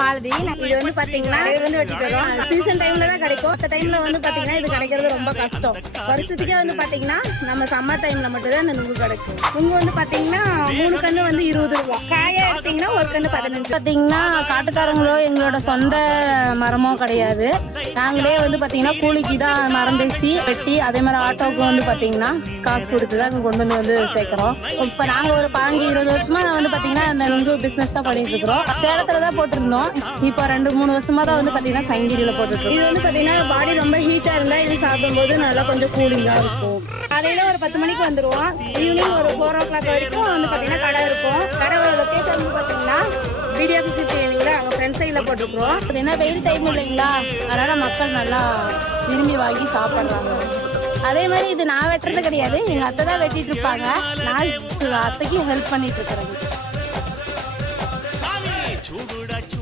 மாலதி. இது வந்து பாத்தீங்கன்னா வந்து வெட்டிட்டு வரும். சீசன் டைம்ல தான் கிடைக்கும். மற்ற டைம்ல வந்து பாத்தீங்கன்னா இது கிடைக்கிறது ரொம்ப கஷ்டம். வருஷத்துக்கே வந்து பாத்தீங்கன்னா நம்ம சம்மர் டைம்ல மட்டும் தான் இந்த நுங்கு கிடைக்கும். நுங்கு வந்து பாத்தீங்கன்னா 3 கண்ணு வந்து 20 ரூபா. காயா எடுத்தீங்கன்னா ஒரு கண்ணு 15. பாத்தீங்கன்னா காட்டுக்காரங்களோ எங்களோட சொந்த மரமோ கிடையாது. நாங்களே வந்து பாத்தீங்கன்னா கூலிக்கு தான் மரம் பேசி வெட்டி, அதே மாதிரி ஆட்டோக்கு வந்து பாத்தீங்கன்னா காசு கொடுத்து தான் கொண்டு வந்து சேர்க்கிறோம். இப்ப நாங்க ஒரு 15-20 வருஷமா வந்து பாத்தீங்கன்னா இந்த நுங்கு பிசினஸ் தான் பண்ணிட்டு இருக்கிறோம். சேலத்துல தான் போட்டிருந்தோம். இப்போ 2-3 வருஷமா தான் வந்து பாத்தீங்கன்னா சங்கிரியில போட்டுருக்கோம். இது வந்து பாத்தீங்கன்னா பாடி ரொம்ப ஹீட்டா இருந்தா இது சாப்பிடும்போது நல்லா கொஞ்சம் கூலிங்கா இருக்கும். காலையில ஒரு 10 மணிக்கு வந்துருவோம். ஈவினிங் ஒரு 4 o'clock வரைக்கும் வந்து பாத்தீங்கன்னா கடை இருக்கும். கடை ஒரு லொகேஷன் வந்து பாத்தீங்கன்னா பிடிஎஃப் சிட்டிங்களா, அங்க ஃப்ரண்ட் சைட்ல போட்டுருக்கோம். ஏன்னா வெயில் டைம் இல்லைங்களா, அதனால மக்கள் நல்லா விரும்பி வாங்கி சாப்பிடுறாங்க. அதே மாதிரி இது நான் வெட்டுறது கிடையாது, எங்க அத்தை தான் வெட்டிட்டு இருப்பாங்க. நான் அத்தைக்கு ஹெல்ப் பண்ணிட்டு இருக்கிறேன்.